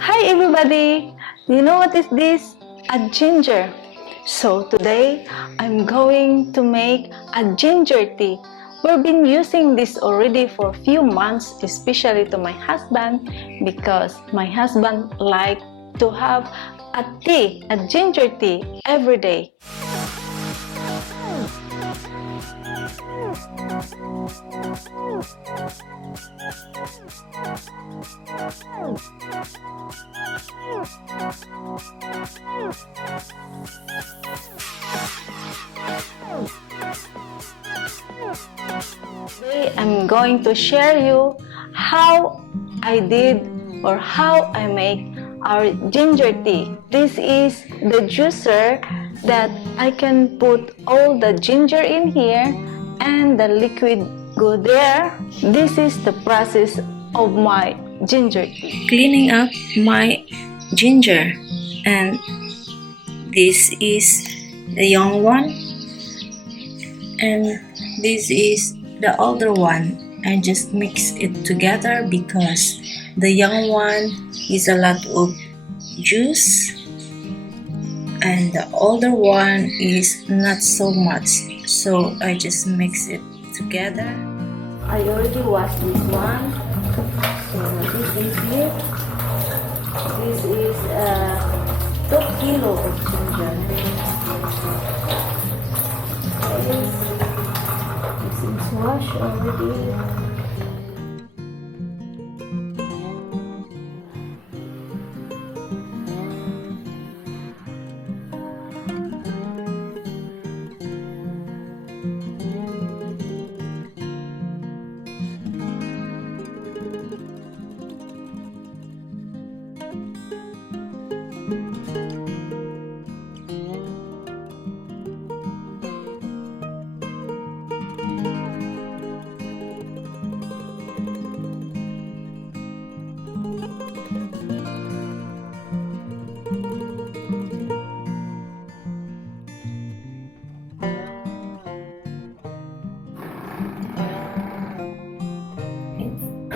Hi everybody! You know what is this? A ginger. So today, I'm going to make a ginger tea. We've been using this already for a few months, especially to my husband, because my husband likes to have a ginger tea every day. Today, I'm going to share you how I did or how I make our ginger tea. This is the juicer that I can put all the ginger in here and the liquid go there. This is the process of my ginger tea. Cleaning up my ginger, and this is the young one and this is the older one. I just mix it together because the young one is a lot of juice and the older one is not so much, so I just mix it together. I already washed this one, so this is it. This is 2 kilo of ginger. It's washed already.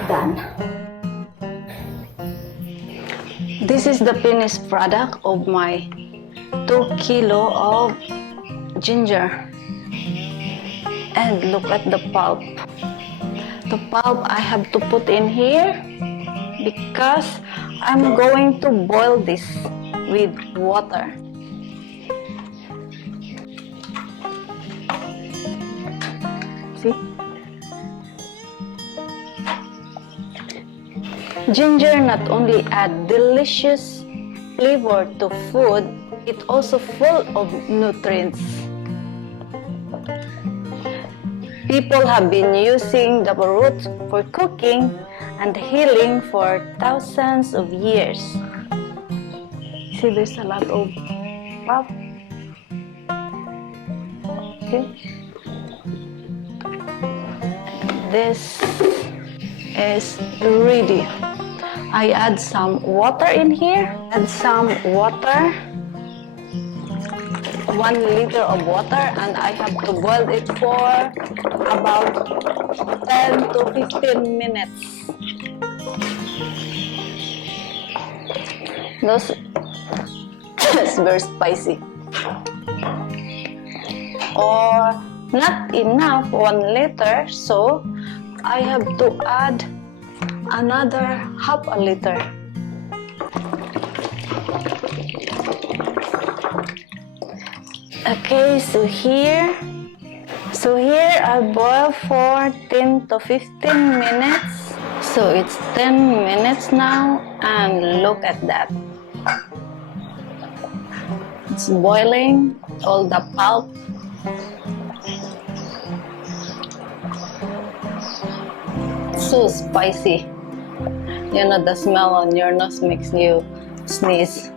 Done. This is the finished product of my 2 kilo of ginger. And look at the pulp. The pulp I have to put in here because I'm going to boil this with water. See? Ginger not only add delicious flavor to food, it also full of nutrients. People have been using the root for cooking and healing for thousands of years. See, there's a lot of pulp. Okay. This is ready. I add some water in here. Add some water. 1 liter of water, and I have to boil it for about 10 to 15 minutes. It's very spicy. Or not enough 1 liter, so I have to add another half a liter. Okay, so here I boil for 10 to 15 minutes. So it's 10 minutes now, and look at that. It's boiling, all the pulp. So spicy. You know, the smell on your nose makes you sneeze.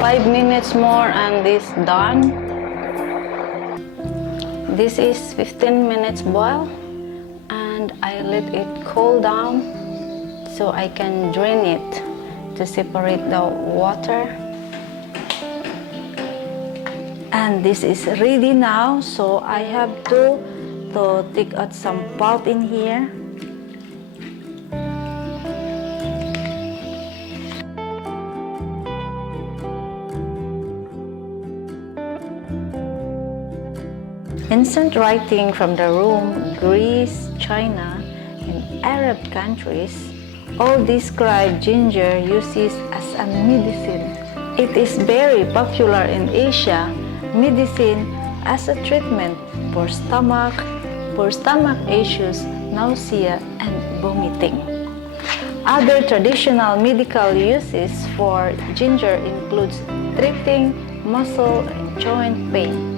5 minutes more and this done. This is 15 minutes boil, and I let it cool down so I can drain it to separate the water. And this is ready now, so I have to take out some pulp in here. Ancient writing from the Rome, Greece, China, and Arab countries all describe ginger uses as a medicine. It is very popular in Asia, medicine as a treatment for stomach issues, nausea, and vomiting. Other traditional medical uses for ginger includes treating muscle and joint pain,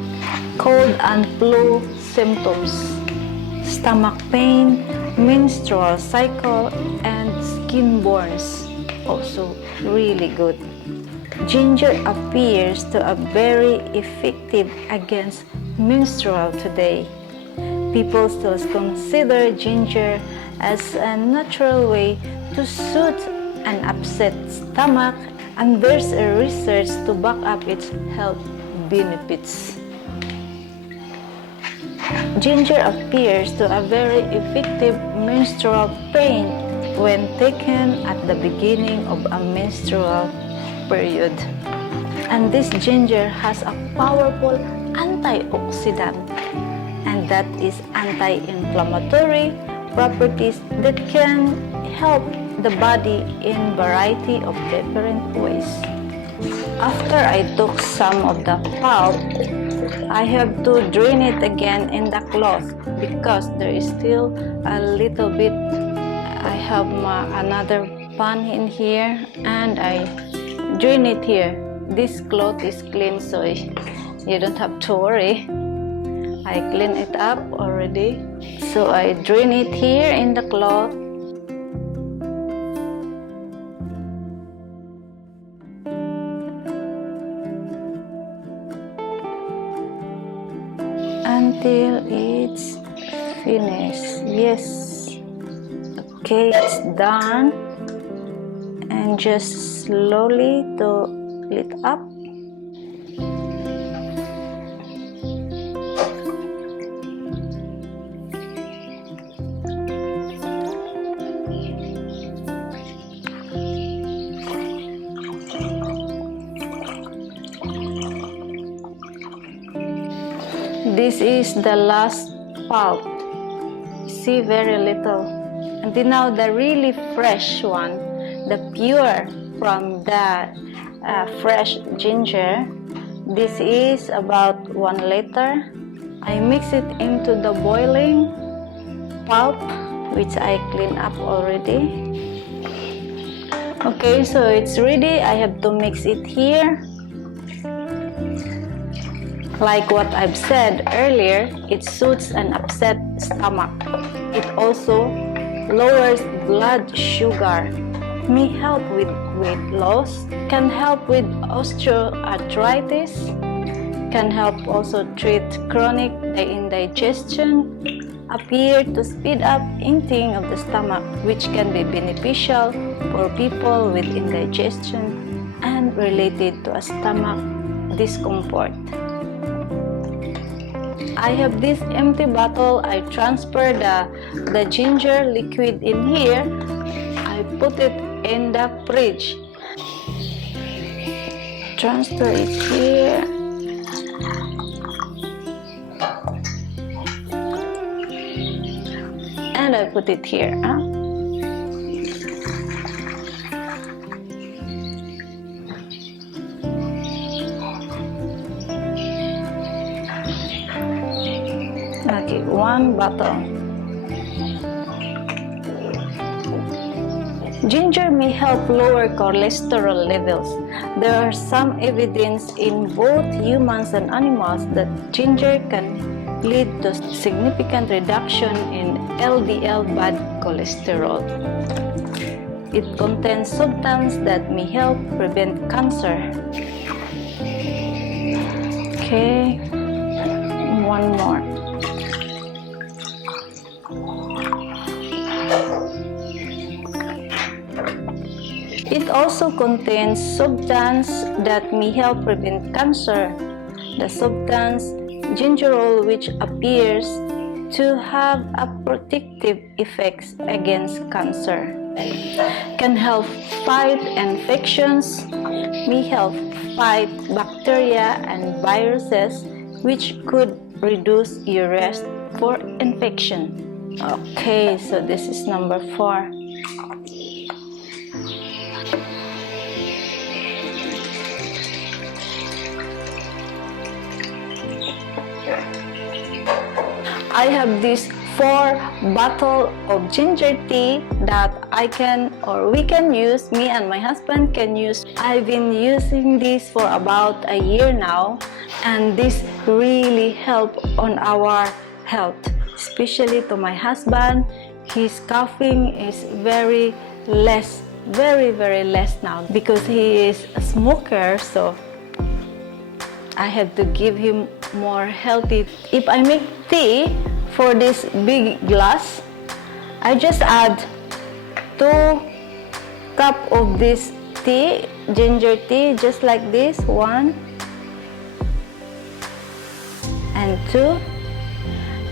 cold and flu symptoms, stomach pain, menstrual cycle, and skin burns. Also really good. Ginger appears to be very effective against menstrual today. People still consider ginger as a natural way to soothe an upset stomach, and there's a research to back up its health benefits. Ginger appears to a very effective menstrual pain when taken at the beginning of a menstrual period. And this ginger has a powerful antioxidant, and that is anti-inflammatory properties that can help the body in variety of different ways. After I took some of the pulp, I have to drain it again in the cloth because there is still a little bit. I have another pan in here and I drain it here. This cloth is clean, so you don't have to worry. I clean it up already. So I drain it here in the cloth. Until it's finished. Yes. Okay, it's done. And just slowly to lift up. This is the last pulp. See, very little. Until now, the really fresh one, the pure from the fresh ginger. This is about 1 liter. I mix it into the boiling pulp, which I clean up already. Okay, so it's ready. I have to mix it here. Like what I've said earlier, it soothes an upset stomach. It also lowers blood sugar, may help with weight loss, can help with osteoarthritis, can help also treat chronic indigestion, appear to speed up emptying of the stomach, which can be beneficial for people with indigestion and related to a stomach discomfort. I have this empty bottle. I transfer the ginger liquid in here. I put it in the fridge. Transfer it here. And I put it here. Okay, 1 bottle. Ginger may help lower cholesterol levels. There are some evidence in both humans and animals that ginger can lead to significant reduction in LDL bad cholesterol. It contains substances that may help prevent cancer. Okay, 1 more. It also contains substances that may help prevent cancer. The substance gingerol, which appears to have a protective effects against cancer, can help fight infections, may help fight bacteria and viruses which could reduce your risk for infection. Okay, so this is number 4. I have this 4 bottle of ginger tea that I can or we can use, me and my husband can use. I've been using this for about a year now, and this really help on our health, especially to my husband. His coughing is very less now because he is a smoker, so I have to give him more healthy. If I make tea for this big glass, I just add 2 cup of this tea, ginger tea, just like this, 1 and 2,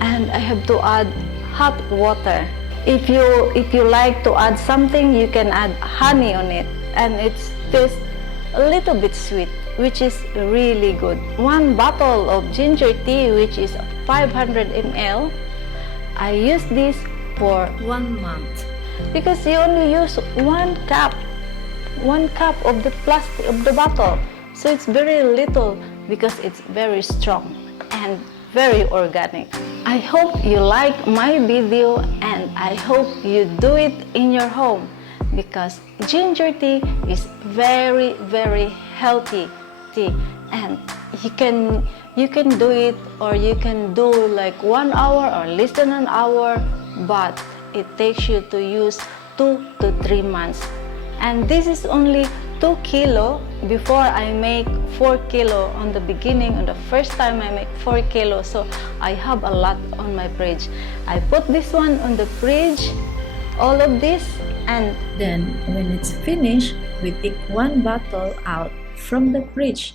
and I have to add hot water. If you like to add something, you can add honey on it, and it tastes a little bit sweet, which is really good. 1 bottle of ginger tea, which is 500 ml, I use this for 1 month because you only use 1 cup of the plastic of the bottle, so it's very little because it's very strong and very organic. I hope you like my video, and I hope you do it in your home, because ginger tea is very healthy tea, and you can do it, or you can do like 1 hour or less than an hour, but it takes you to use 2 to 3 months. And this is only 2 kilo. Before, I make 4 kilo on the beginning. On the first time, I make 4 kilo, so I have a lot on my fridge. I put this one on the fridge, all of this, and Then, when it's finished, we take 1 bottle out from the fridge.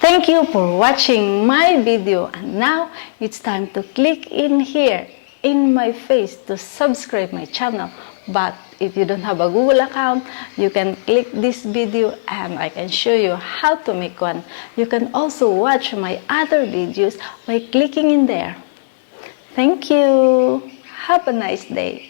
thank you for watching my video, and now it's time to click in here in my face to subscribe my channel. But if you don't have a Google account, you can click this video and I can show you how to make one. You can also watch my other videos by clicking in there. Thank you. Have a nice day.